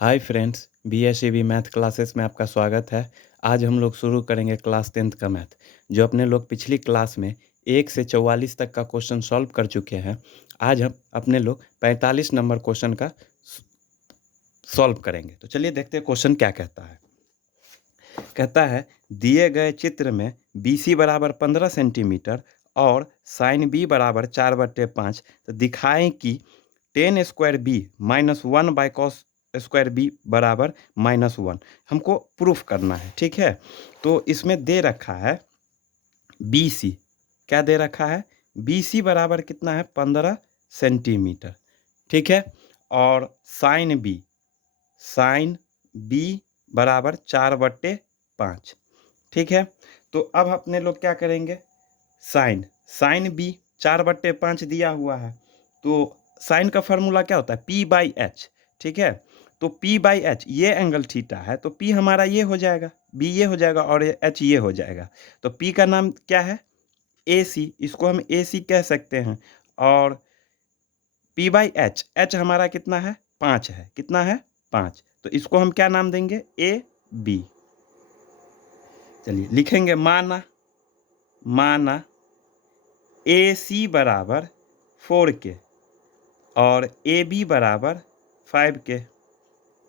Hi friends, BSEB math classes में आपका स्वागत है। आज हम लोग शुरू करेंगे क्लास 10th का मैथ। जो अपने लोग पिछली क्लास में 1 से 44 तक का क्वेश्चन सॉल्व कर चुके हैं, आज हम अपने लोग 45 नंबर क्वेश्चन का सॉल्व करेंगे। तो चलिए देखते हैं क्वेश्चन क्या कहता है। कहता है दिए गए चित्र में BC बराबर 15 सेंटीमीटर और साइन B बराबर 4/5, तो दिखाएं कि tan square B minus 1/cos square B बराबर -1। हमको प्रूफ करना है, ठीक है। तो इसमें दे रखा है BC, क्या दे रखा है? BC बराबर कितना है? 15 सेंटीमीटर, ठीक है। और साइन B बराबर 4/5, ठीक है। तो अब अपने लोग क्या करेंगे? साइन B 4/5 दिया हुआ है, तो साइन का फॉर्मूला क्या होता है? P/H, ठीक है। तो P/H ये एंगल थीटा है, तो P हमारा ये हो जाएगा, B ये हो जाएगा और H ये हो जाएगा। तो P का नाम क्या है? AC, इसको हम AC कह सकते हैं। और P/H, H हमारा कितना है? 5 है। कितना है? 5। तो इसको हम क्या नाम देंगे? AB। चलिए लिखेंगे, माना AC बराबर 4K और AB बराबर 5K,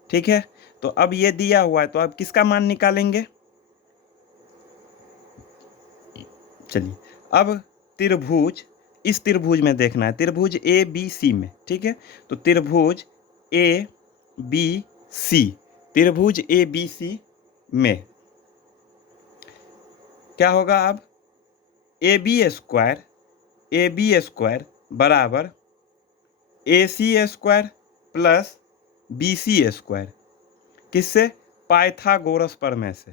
ठीक है। तो अब ये दिया हुआ है, तो अब किसका मान निकालेंगे? चलिए अब त्रिभुज, इस त्रिभुज में देखना है, त्रिभुज ABC में, ठीक है। तो त्रिभुज ABC, त्रिभुज ABC में क्या होगा? अब AB स्क्वायर बराबर AC square plus BC square, किससे? पाइथागोरस प्रमेय से,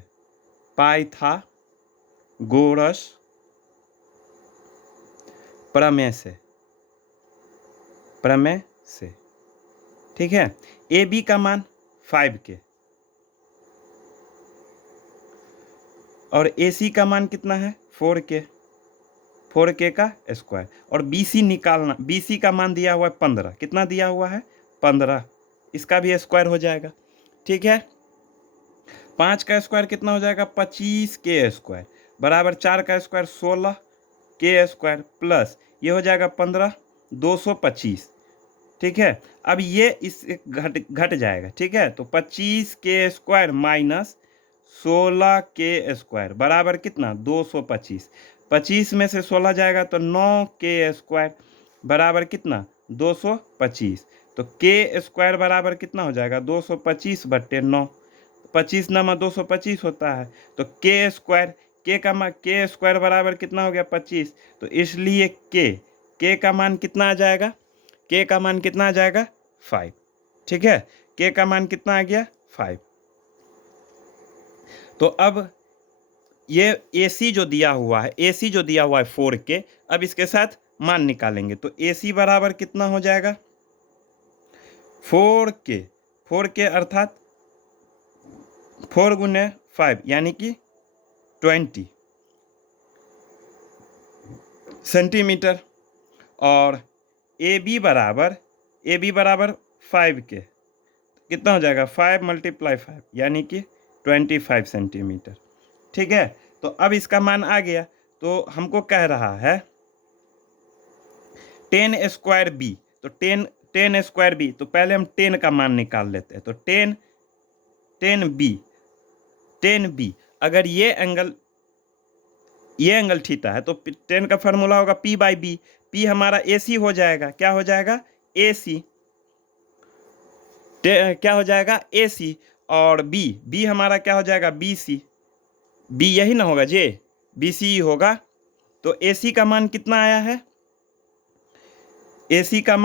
पाइथागोरस प्रमेय से, ठीक है। AB का मान 5K और AC का मान कितना है? 4K का स्क्वायर। और BC निकालना, BC का मान दिया हुआ है 15। कितना दिया हुआ है? 15। इसका भी स्क्वायर हो जाएगा, ठीक है। 5 का स्क्वायर कितना हो जाएगा? 25K स्क्वायर बराबर 4 का स्क्वायर 16K स्क्वायर प्लस ये हो जाएगा 15, 225, ठीक है। अब ये इस घट जाएगा, ठीक है। तो 25K square minus 16K square बराबर कितना? 225। 25 में से 16 जाएगा तो 9K स्क्वायर बराबर कितना? 225। तो K स्क्वायर बराबर कितना हो जाएगा? 225/9। 25 नमा 225 होता है। तो K स्क्वायर, K स्क्वायर बराबर कितना हो गया? 25। तो इसलिए K का मान कितना आ जाएगा? K का मान कितना आ जाएगा? 5, ठीक है। K का मान कितना आ गया? 5। तो अब ये AC जो दिया हुआ है, AC जो दिया हुआ है 4K, अब इसके साथ मान निकालेंगे। तो AC बराबर कितना हो जाएगा? 4K अर्थात 4 गुने 5 यानी कि 20 सेंटीमीटर। और AB बराबर 5K, कितना हो जाएगा? 5 × 5 यानी कि 25 सेंटीमीटर, ठीक है। तो अब इसका मान आ गया, तो हमको कह रहा है 10 स्क्वायर B। तो 10 स्क्वायर B, तो पहले हम 10 का मान निकाल लेते हैं। तो 10B, अगर ये एंगल थीटा है तो 10 का फॉर्मूला होगा P/B। P हमारा AC हो जाएगा। क्या हो जाएगा? AC। क्या हो जाएगा? AC। और B हमारा क्या हो जाएगा? BC। B यही ना होगा जे, BC ही होगा। तो AC का मान कितना आया है? AC का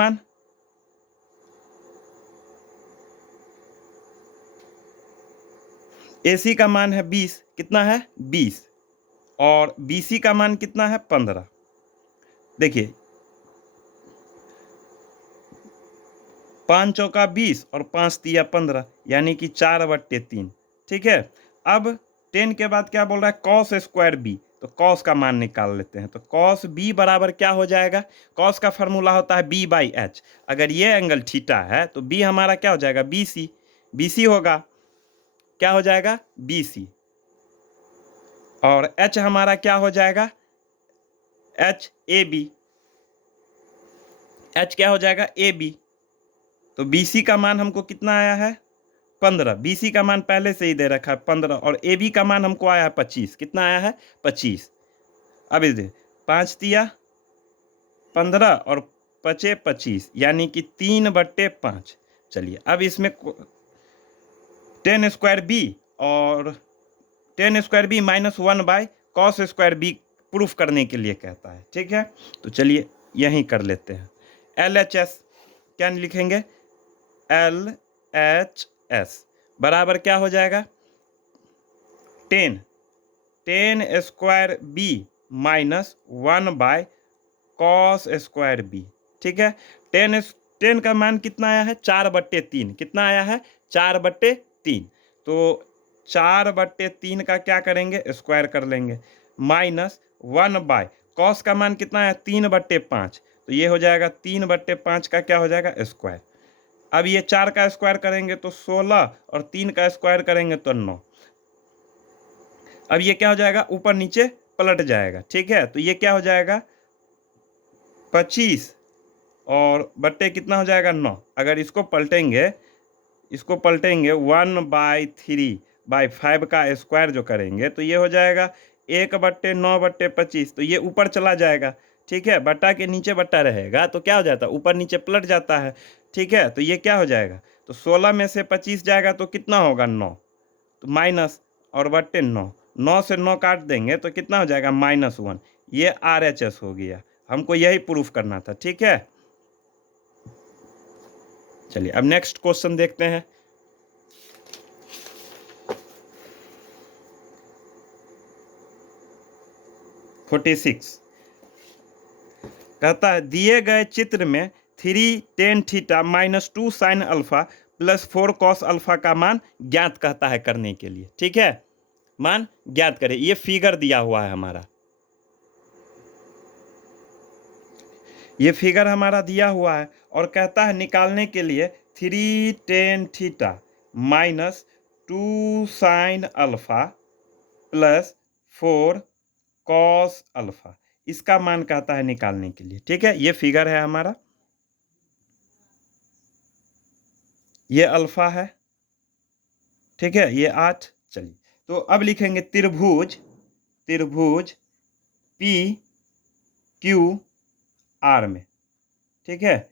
मान है 20। कितना है? 20। और BC का मान कितना है? 15। देखिए 5 चौका 20 और 5 तिया 15 यानी कि 4/3, ठीक है। अब 10 के बाद क्या बोल रहा है? cos square B। तो cos का मान निकाल लेते हैं। तो cos B बराबर क्या हो जाएगा? cos का फॉर्मूला होता है B/H। अगर ये एंगल थीटा है तो B हमारा क्या हो जाएगा? BC। BC होगा, क्या हो जाएगा BC। और H हमारा क्या हो जाएगा HAB, H क्या हो जाएगा AB। तो BC का मान हमको कितना आया है 15, BC का मान पहले से ही दे रखा है 15, और AB का मान हमको आया है 25। कितना आया है 25। अब इस 5×15 और 5×25 यानी कि 3/5। चलिए अब इसमें 10² B और 10² B -1/cos² B प्रूफ करने के लिए कहता है। ठीक है, तो चलिए यहीं कर लेते हैं। LHS क्या लिखेंगे, LHS बराबर क्या हो जाएगा 10² B -1/cos²B। ठीक है, 10 का मान कितना आया है 4/3। कितना आया है 4/3। तो 4/3 का क्या करेंगे स्क्वायर कर लेंगे, -1/ कॉस का मान कितना है 3/5। तो ये हो जाएगा 3/5 का क्या हो जाएगा स्क्वायर। अब ये 4 का स्क्वायर करेंगे तो 16 और 3 का स्क्वायर करेंगे तो 9। अब ये क्या हो जाएगा ऊपर नीचे पलट जाएगा। ठीक है, तो ये क्या हो जाएगा 25 और बट्टे कितना हो जाएगा 9। अगर इसको पलटेंगे 1/3/5 का स्क्वायर जो करेंगे तो ये हो जाएगा 1/9/25। तो ये ऊपर चला जाएगा। ठीक है, बट्टा के नीचे बट्टा रहेगा तो क्या हो जाता है ऊपर नीचे पलट जाता है। ठीक है, तो ये क्या हो जाएगा, तो 16 में से 25 जाएगा तो कितना होगा 9, तो माइनस और बट्टे 9, 9 से 9 काट देंगे तो कितना हो जाएगा -1। ये RHS हो गया, हमको यही प्रूफ करना था। ठीक है, चलिए अब नेक्स्ट क्वेश्चन देखते हैं। कहता है दिए गए चित्र में 3tan θ -2 sin alpha +4 cos alpha का मान ज्ञात कहता है करने के लिए। ठीक है, मान ज्ञात करें। ये फिगर दिया हुआ है हमारा, ये फिगर हमारा दिया हुआ है और कहता है निकालने के लिए 3tan θ -2 sin alpha +4 cos alpha, इसका मान कहता है निकालने के लिए। ठीक है, ये फिगर है हमारा, ये अल्फा है। ठीक है, ये 8। चलिए तो अब लिखेंगे त्रिभुज PQR में। ठीक है,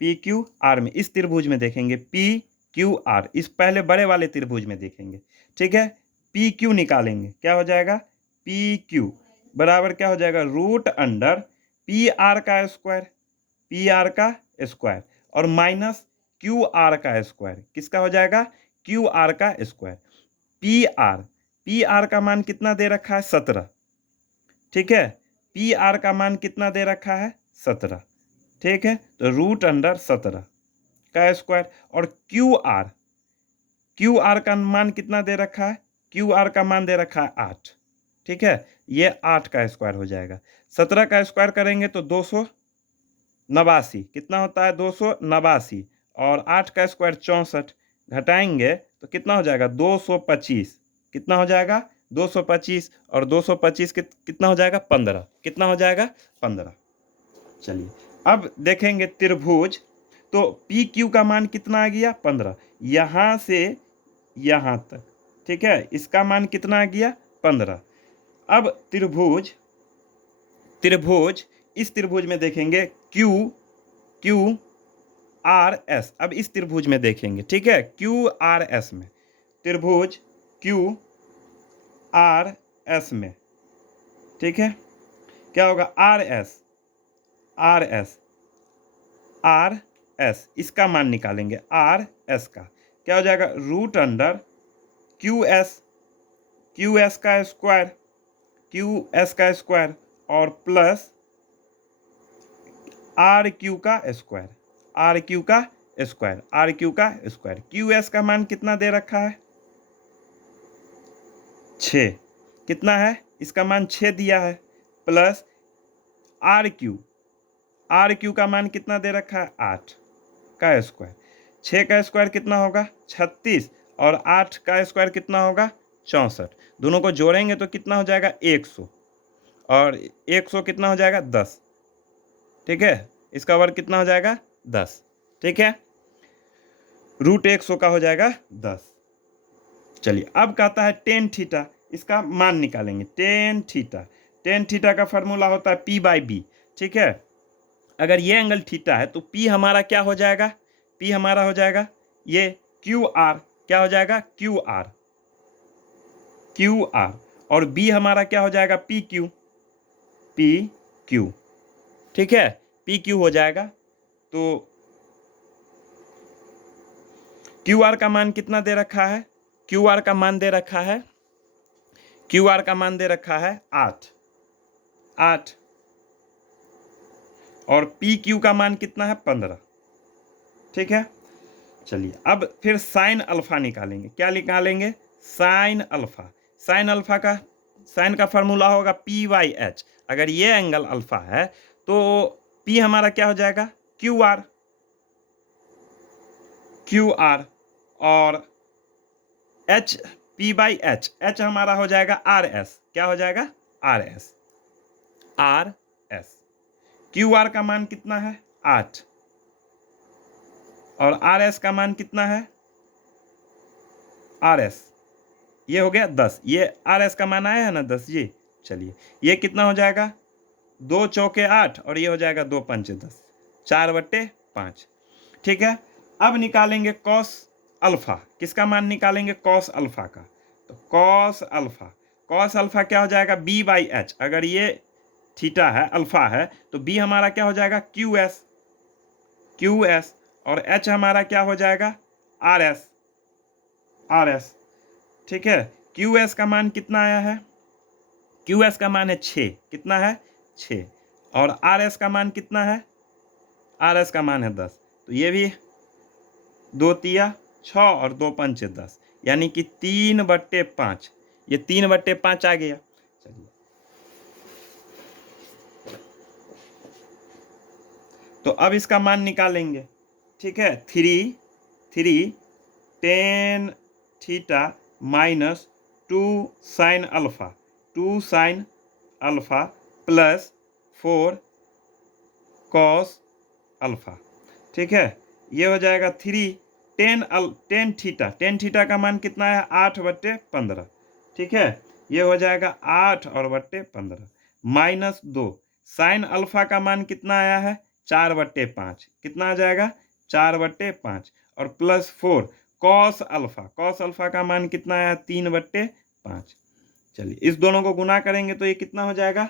PQR में, इस त्रिभुज में देखेंगे PQR, इस पहले बड़े वाले त्रिभुज में देखेंगे। ठीक है, PQ निकालेंगे, क्या हो जाएगा PQ बराबर क्या हो जाएगा √अंडर PR का स्क्वायर और माइनस QR का स्क्वायर। किसका हो जाएगा QR का स्क्वायर। PR का मान कितना दे रखा है 17। ठीक है, PR का मान कितना दे रखा है 17। ठीक है, तो √17 का स्क्वायर और QR का मान कितना दे रखा है, QR का मान दे रखा है 8। ठीक है, ये 8 का स्क्वायर हो जाएगा। 17 का स्क्वायर करेंगे तो 289, कितना होता है 289, और 8 का स्क्वायर 64, घटाएंगे तो कितना हो जाएगा 225। कितना हो जाएगा 225 और 225 कितना हो जाएगा 15। कितना हो जाएगा 15। चलिए अब देखेंगे त्रिभुज, तो PQ का मान कितना आ गया 15, यहाँ से यहाँ तक। ठीक है, इसका मान कितना आ गया 15। अब त्रिभुज इस त्रिभुज में देखेंगे QRS। अब इस त्रिभुज में देखेंगे। ठीक है, QRS में, त्रिभुज QRS में। ठीक है, क्या होगा RS, इसका मान निकालेंगे। RS का क्या हो जाएगा √अंडर QS का स्क्वायर और प्लस RQ का स्क्वायर। QS का मान कितना दे रखा है 6। कितना है, इसका मान 6 दिया है, प्लस RQ का मान कितना दे रखा है 8 का स्क्वायर। 6 का स्क्वायर कितना होगा 36, और 8 का स्क्वायर कितना होगा 64। दोनों को जोड़ेंगे तो कितना हो जाएगा 100, और 100 कितना हो जाएगा 10। ठीक है, इसका वर्ग कितना हो जाएगा 10। ठीक है, रूट 100 का हो जाएगा 10। चलिए अब कहता है टेन थीटा, इसका मान निकालेंगे। टेन थीटा का फॉर्मूला होता है पी बाई बी। ठीक है, अगर ये एंगल थीटा है तो पी हमारा क्या हो जाएगा, पी हमारा हो जाएगा ये क्यू आर। क्या हो जाएगा क्यू आर, क्यू आर। और बी हमारा क्या हो जाएगा पी क्यू, पी क्यू। ठीक है, पी क्यू हो जाएगा। तो क्यू आर का मान कितना दे रखा है, क्यू आर का मान दे रखा है, क्यू आर का मान दे रखा है 8, और पी क्यू का मान कितना है 15। ठीक है, चलिए अब फिर साइन अल्फा निकालेंगे। क्या निकालेंगे, साइन अल्फा। साइन का फॉर्मूला होगा पी वाई एच। अगर ये एंगल अल्फा है तो पी हमारा क्या हो जाएगा क्यू आर, और H, P by H, H हमारा हो जाएगा आर एस। क्या हो जाएगा आर एस, क्यू आर का मान कितना है 8, और आर एस का मान कितना है, आर एस ये हो गया 10। ये आर एस का मान आया है ना 10 ये। चलिए ये कितना हो जाएगा 2 चौके 8, और ये हो जाएगा 2 पंचे 10, 4/5। ठीक है, अब निकालेंगे कॉस अल्फा। किसका मान निकालेंगे, कॉस अल्फा का। तो कॉस अल्फा क्या हो जाएगा बी बाई एच। अगर ये थीटा है, अल्फा है, तो बी हमारा क्या हो जाएगा क्यू एस, और एच हमारा क्या हो जाएगा आर एस। ठीक है, क्यू एस का मान कितना आया है, क्यू एस का मान है 6। कितना है 6, और आर एस का मान कितना है, आर एस का मान है 10। तो ये भी 2 तिया 6 और 2 पंचे 10, यानी कि 3/5। ये 3/5 आ गया। चलिए तो अब इसका मान निकालेंगे। ठीक है, 3 tan theta minus 2 sine alpha plus 4 cos alpha. ठीक है, ये हो जाएगा 3 टेन थीटा का मान कितना है 8/15। ठीक है, ये हो जाएगा 8 और बट्टे 15, माइनस 2 साइन अल्फा का मान कितना आया है 4/5। कितना आ जाएगा 4/5, और प्लस 4 कॉस अल्फा का मान कितना आया 3/5। चलिए इस दोनों को गुना करेंगे तो ये कितना हो जाएगा,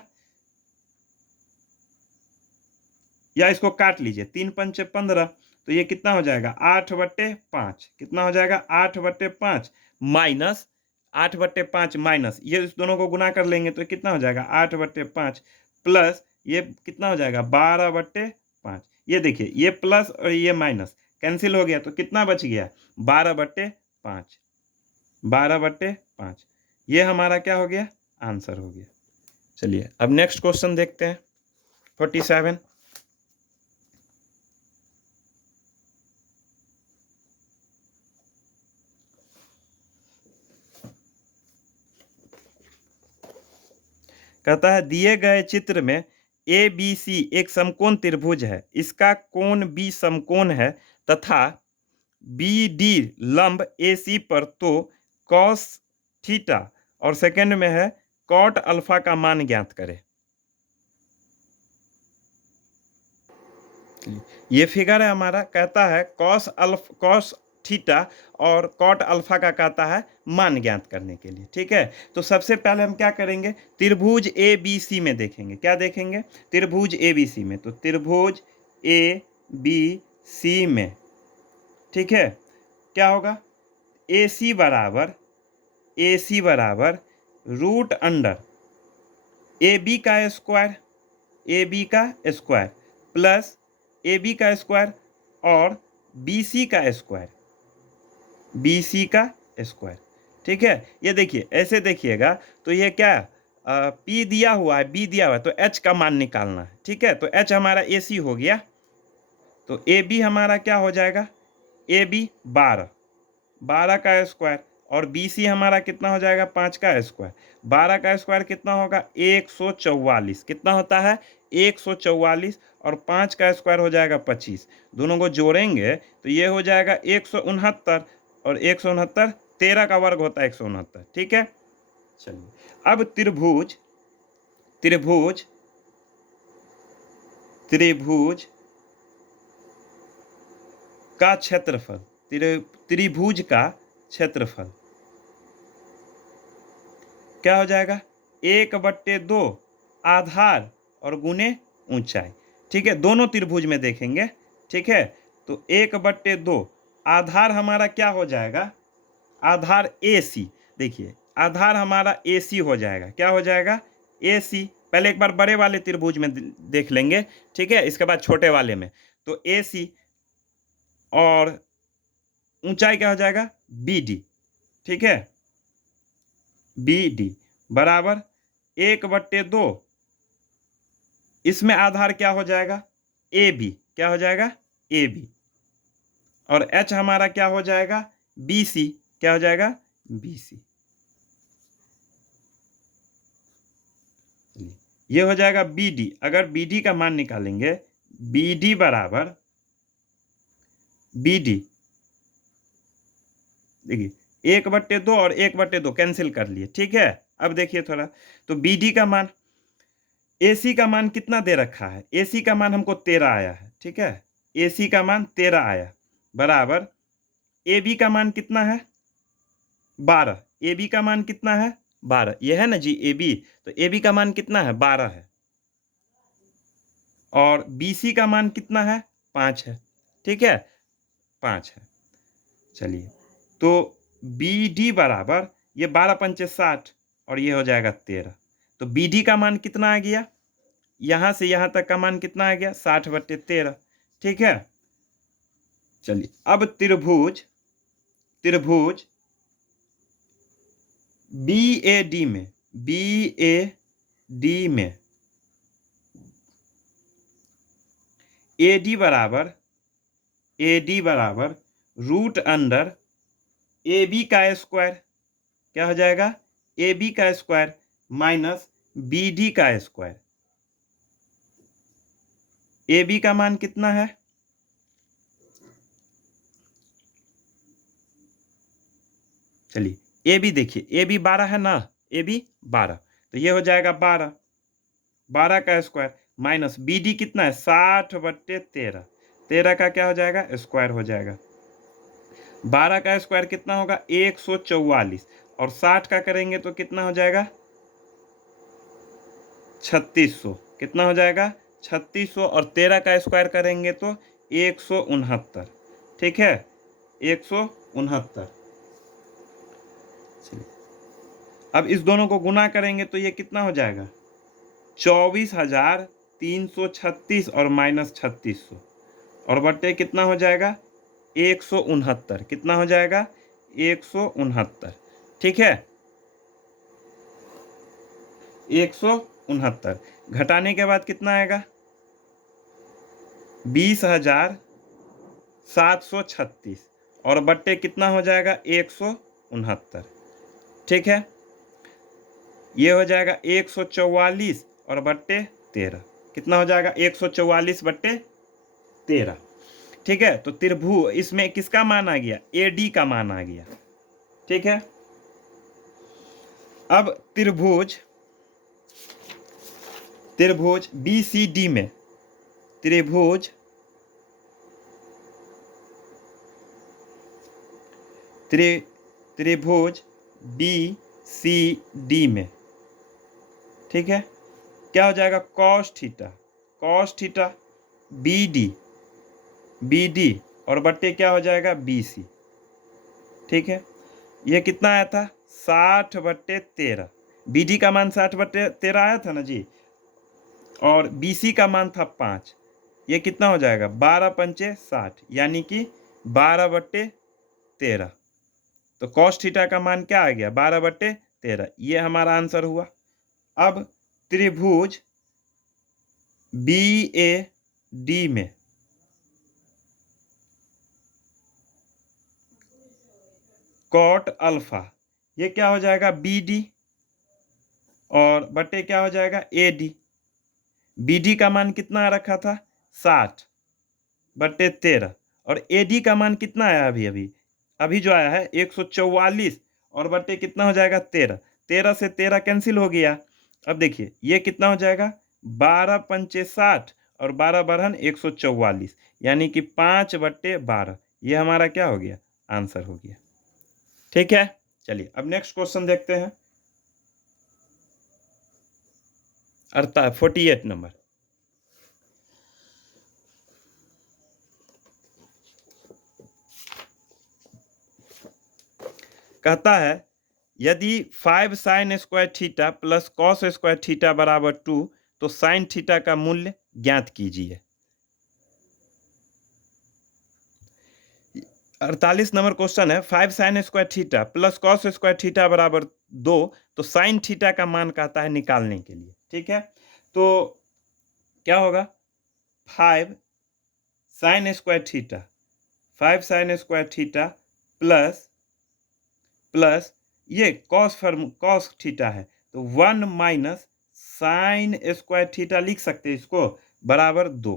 या इसको काट लीजिए, 3 पंचे 15, तो ये कितना हो जाएगा 8/5। कितना हो जाएगा 8/5, माइनस 8/5 माइनस, ये इस दोनों को गुना कर लेंगे तो कितना हो जाएगा 8/5, प्लस ये कितना हो जाएगा 12/5। ये देखिए ये प्लस और ये माइनस कैंसिल हो गया, तो कितना बच गया 12/5। 12/5 ये हमारा क्या हो गया, आंसर हो गया। चलिए अब नेक्स्ट क्वेश्चन देखते हैं 47। कहता है दिए गए चित्र में ए बी सी एक समकोण त्रिभुज है, इसका कोण बी समकोण है तथा बी डी लंब ए सी पर, तो कॉस थीटा, और सेकंड में है कॉट अल्फा का मान ज्ञात करें। ये फिगर है हमारा, कहता है कॉस थीटा और कॉट अल्फा का कहता है मान ज्ञात करने के लिए। ठीक है, तो सबसे पहले हम क्या करेंगे, त्रिभुज ए बी सी में देखेंगे। क्या देखेंगे, त्रिभुज ए बी सी में। तो त्रिभुज ए बी सी में, ठीक है, क्या होगा ए सी बराबर रूट अंडर ए बी का स्क्वायर प्लस ए बी का स्क्वायर और बी सी का स्क्वायर। ठीक है, ये देखिए ऐसे देखिएगा तो ये क्या पी दिया हुआ है, बी दिया हुआ है, तो एच का मान निकालना है। ठीक है, तो एच हमारा ए सी हो गया, तो ए बी हमारा क्या हो जाएगा ए बी 12, 12 का स्क्वायर, और बी सी हमारा कितना हो जाएगा 5 का स्क्वायर। 12 का स्क्वायर कितना होगा 144, कितना होता है 144, और 5 का स्क्वायर हो जाएगा 25। दोनों को जोड़ेंगे तो ये हो जाएगा 169, और 169 13 का वर्ग होता है 169, ठीक है। चलिए अब त्रिभुज त्रिभुज त्रिभुज का क्षेत्रफल, त्रिभुज का क्षेत्रफल क्या हो जाएगा 1/2 आधार और गुने ऊंचाई, ठीक है। दोनों त्रिभुज में देखेंगे, ठीक है। तो 1/2 आधार हमारा क्या हो जाएगा, आधार ए सी, देखिए आधार हमारा ए सी हो जाएगा, क्या हो जाएगा ए सी। पहले एक बार बड़े वाले त्रिभुज में देख लेंगे, ठीक है, इसके बाद छोटे वाले में। तो ए सी, और ऊंचाई क्या हो जाएगा बी डी, ठीक है, बी डी बराबर 1/2, इसमें आधार क्या हो जाएगा ए बी, क्या हो जाएगा ए बी, और एच हमारा क्या हो जाएगा बी सी, क्या हो जाएगा बी सी। ये हो जाएगा बी डी। अगर बी डी का मान निकालेंगे, बी डी बराबर बी डी, देखिए 1/2 और 1/2 कैंसिल कर लिए, ठीक है। अब देखिए थोड़ा, तो बी डी का मान, AC का मान कितना दे रखा है, AC का मान हमको 13 आया है, ठीक है, AC का मान 13 आया, बराबर AB का मान कितना है 12, AB का मान कितना है 12, ये है ना जी AB, तो AB का मान कितना है 12 है, और BC का मान कितना है 5 है, ठीक है 5 है। चलिए तो BD बराबर, ये 12 पंचे 60, और ये हो जाएगा 13, तो BD का मान कितना आ गया, यहां से यहां तक का मान कितना आ गया 60/13, ठीक है। चलिए अब त्रिभुज त्रिभुज BAD में, BAD में AD बराबर रूट अंडर AB का स्क्वायर, क्या हो जाएगा AB का स्क्वायर माइनस BD का स्क्वायर। AB का मान कितना है, चलिए AB देखिए, AB 12 है ना, AB 12, तो ये हो जाएगा 12, 12 का स्क्वायर माइनस BD कितना है 60/13, 13 का क्या हो जाएगा स्क्वायर हो जाएगा, 12 का स्क्वायर कितना होगा 144, और 60 का करेंगे तो कितना हो जाएगा 3600, कितना हो जाएगा 3600, और 13 का स्क्वायर करेंगे तो 169, ठीक है 169। अब इस दोनों को गुना करेंगे तो ये कितना हो जाएगा 24,336 और माइनस 3600, और बट्टे कितना हो जाएगा 169, कितना हो जाएगा 169, ठीक है 169, घटाने के बाद कितना आएगा 20,736, और बट्टे कितना हो जाएगा 169, ठीक है। ये हो जाएगा 144 और बट्टे 13, कितना हो जाएगा 144/13, ठीक है। तो त्रिभुज इसमें किसका मान आ गया AD का मान आ गया, ठीक है। अब त्रिभुज BCD में, त्रिभुज BCD में, ठीक है, क्या हो जाएगा cos थीटा BD और बट्टे क्या हो जाएगा BC, ठीक है। ये कितना आया था 60/13, BD का मान 60/13 आया था ना जी, और BC का मान था 5, ये कितना हो जाएगा 12 पंचे 60, यानी कि 12/13, तो cos थीटा का मान क्या आ गया 12/13, ये हमारा आंसर हुआ। अब त्रिभुज BAD में, कॉट अल्फा, ये क्या हो जाएगा बी डी, और बटे क्या हो जाएगा ए डी। बी डी का मान कितना रखा था 60 बटे 13, और ए डी का मान कितना आया अभी अभी अभी जो आया है 144, और बटे कितना हो जाएगा 13, 13 से 13 कैंसिल हो गया। अब देखिए ये कितना हो जाएगा 12 पंचे 60 और 12 बरहन 144, यानी कि 5/12, ये हमारा क्या हो गया आंसर हो गया। ठीक है, चलिए अब नेक्स्ट क्वेश्चन देखते हैं। 48 नंबर। कहता है यदि 5 sine square theta plus cos square theta बराबर 2 तो साइन थीटा का मूल्य ज्ञात कीजिए। 48 नंबर क्वेश्चन है 5 sine square theta plus cos square theta बराबर 2 तो साइन थीटा का मान कहता है निकालने के लिए। ठीक है, तो क्या होगा 5 sine square theta, 5 sine square theta plus plus ये कॉस थीटा है तो 1 माइनस साइन स्क्वायर थीटा लिख सकते हैं इसको बराबर 2।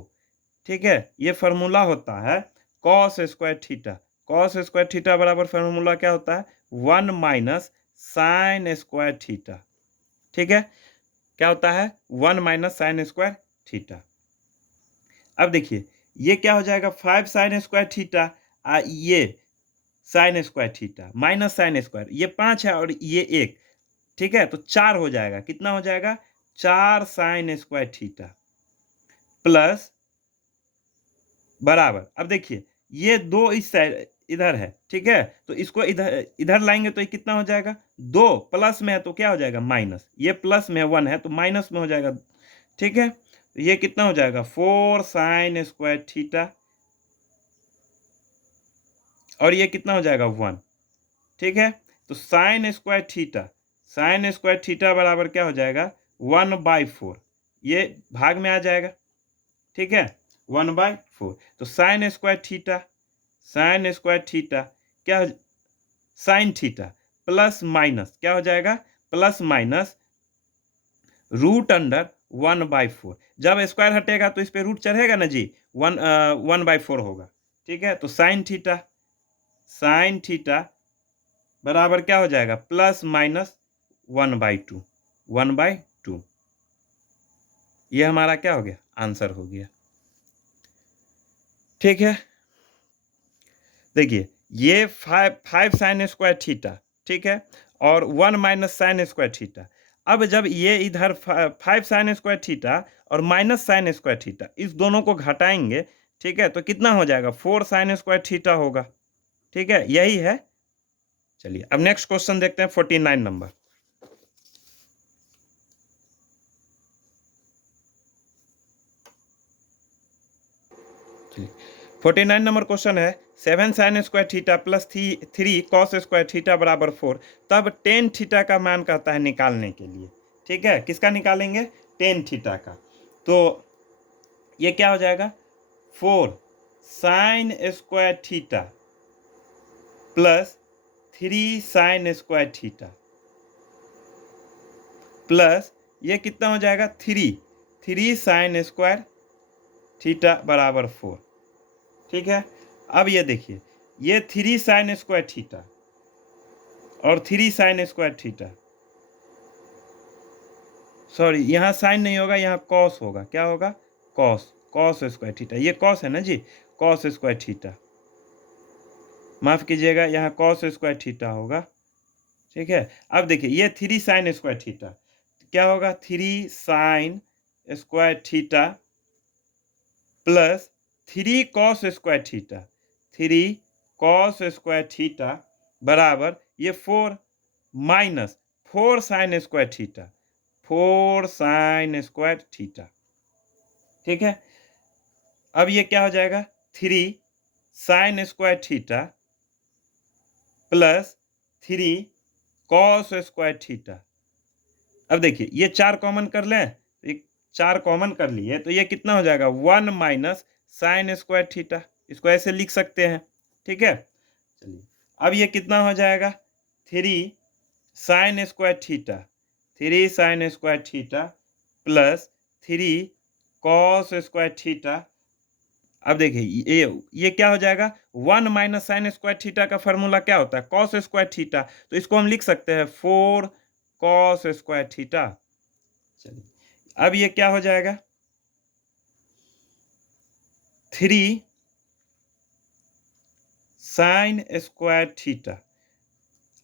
ठीक है, ये फॉर्मूला होता है cos square theta, cos square theta बराबर फॉर्मूला क्या होता है 1 माइनस साइन स्क्वायर थीटा। ठीक है, क्या होता है 1 माइनस साइन स्क्वायर थीटा। अब देखिए ये क्या हो जाएगा 5 साइन स्क्वायर थीटा, ये sine square theta minus sine square, ये 5 है और ये 1, ठीक है, तो 4 हो जाएगा। कितना हो जाएगा 4 साइन स्क्वायर थीटा प्लस बराबर। अब देखिए ये 2 इस साइड इधर है, ठीक है, तो इसको इधर इधर लाएंगे तो ये कितना हो जाएगा 2, प्लस में है तो क्या हो जाएगा माइनस, ये प्लस में 1 है तो माइनस में हो जाएगा। ठीक है, तो ये कितना हो जाएगा 4 साइन स्क्वायर थीटा, और ये कितना हो जाएगा 1। ठीक है, तो sine square theta, sine square theta बराबर क्या हो जाएगा 1/4, ये भाग में आ जाएगा। ठीक है, 1/4, तो sine square theta, sine square theta क्या साइन थीटा प्लस माइनस क्या हो जाएगा प्लस माइनस रूट अंडर 1/4। जब स्क्वायर हटेगा तो इस पे रूट चढ़ेगा ना जी, 1/4 होगा। ठीक है, तो साइन थीटा, साइन थीटा बराबर क्या हो जाएगा प्लस माइनस 1/2, 1/2। ये हमारा क्या हो गया आंसर हो गया। ठीक है, देखिए ये 5 साइन स्क्वायर थीटा, ठीक है, और 1 माइनस साइन स्क्वायर थीटा। अब जब ये इधर 5 साइन स्क्वायर थीटा और माइनस साइन स्क्वायर थीटा इस दोनों को घटाएंगे, ठीक है, तो कितना हो जाएगा 4 साइन स्क्वायर थीटा होगा। ठीक है, यही है। चलिए अब नेक्स्ट क्वेश्चन देखते हैं 49 नंबर। 49 नंबर क्वेश्चन है 7 sine square theta plus 3 cos square theta बराबर 4, तब टेन थीटा का मान कहता है निकालने के लिए। ठीक है, किसका निकालेंगे टेन थीटा का, तो ये क्या हो जाएगा 4 sine square theta plus 3 sine square theta plus ये कितना हो जाएगा 3 साइन स्क्वायर थीटा बराबर 4। ठीक है, अब ये देखिए ये 3 साइन स्क्वायर थीटा और 3 साइन स्क्वायर थीटा, सॉरी यहाँ साइन नहीं होगा, यहाँ कॉस होगा। क्या होगा कॉस, कॉस स्क्वायर थीटा, ये कॉस है ना जी, कॉस स्क्वायर थीटा, माफ कीजिएगा यहाँ कॉस स्क्वायर थीटा होगा। ठीक है, अब देखिए ये 3 साइन स्क्वायर थीटा, क्या होगा 3 sine square theta plus 3 cos square theta, 3 cos square theta बराबर ये 4 minus 4 sine square theta, 4 sine square theta. ठीक है, अब ये क्या हो जाएगा 3 sine square theta plus 3 cos square theta. अब देखिए ये 4 कॉमन कर लें, एक 4 कॉमन कर लिए तो ये कितना हो जाएगा 1 माइनस साइन स्क्वायर थीटा, इसको ऐसे लिख सकते हैं। ठीक है, चलिए अब ये कितना हो जाएगा, 3 sin square theta, 3 sin square theta plus 3 cos square theta. अब देखिए ये क्या हो जाएगा, 1 - sin स्क्वायर थीटा का फॉर्मूला क्या होता है, कॉस स्क्वायर थीटा। तो इसको हम लिख सकते हैं 4 cos स्क्वायर थीटा। चलिए अब ये क्या हो जाएगा, 3 sin स्क्वायर थीटा।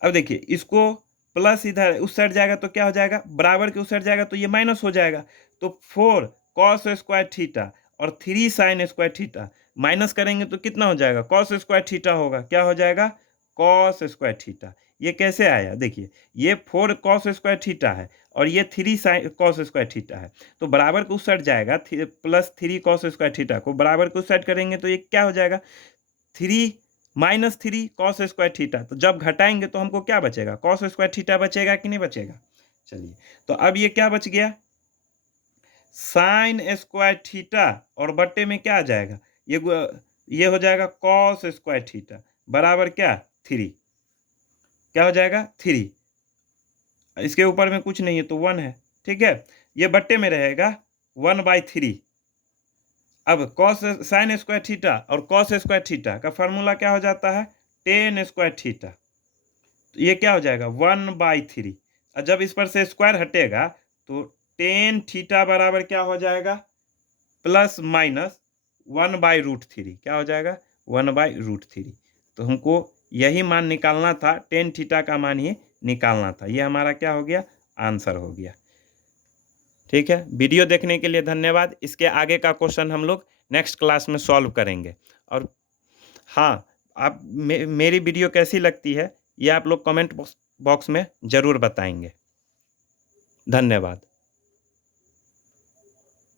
अब देखिए इसको प्लस इधर उस साइड जाएगा तो क्या हो जाएगा, बराबर के उस साइड जाएगा तो ये माइनस हो जाएगा। तो 4 cos स्क्वायर थीटा और 3 sin स्क्वायर थीटा माइनस करेंगे तो कितना हो जाएगा, कॉस स्क्वायर थीटा होगा। क्या हो जाएगा, कॉस स्क्वायर थीटा। ये कैसे आया, देखिए ये 4 cos स्क्वायर थीटा है और ये 3 sin cos स्क्वायर थीटा है। तो बराबर के उस साइड जाएगा, प्लस 3 cos स्क्वायर थीटा को बराबर के उस साइड करेंगे तो ये क्या हो जाएगा, 3 - 3 cos स्क्वायर थीटा। तो जब घटाएंगे तो हमको क्या बचेगा, कॉस स्क्वायर थीटा बचेगा कि नहीं बचेगा। चलिए तो अब ये क्या बच गया, साइन स्क्वायर थीटा और बट्टे में क्या आ जाएगा, ये हो जाएगा कॉस स्क्वायर थीटा बराबर क्या, 3। क्या हो जाएगा, 3। इसके ऊपर में कुछ नहीं है तो 1 है, ठीक है। ये बट्टे में रहेगा 1/3। अब कॉस साइन स्क्वायर थीटा और कॉस स्क्वायर थीटा का फॉर्मूला क्या हो जाता है, टेन स्क्वायर थीटा। तो ये क्या हो जाएगा, 1/3। और जब इस पर से स्क्वायर हटेगा तो टेन थीटा बराबर क्या हो जाएगा, प्लस माइनस 1/√3। क्या हो जाएगा, 1/√3। तो हमको यही मान निकालना था, टेन थीटा का मान ही निकालना था। ये हमारा क्या हो गया, आंसर हो गया। ठीक है, वीडियो देखने के लिए धन्यवाद। इसके आगे का क्वेश्चन हम लोग नेक्स्ट क्लास में सॉल्व करेंगे। और हाँ, आप मेरी वीडियो कैसी लगती है ये आप लोग कमेंट बॉक्स में ज़रूर बताएंगे। धन्यवाद।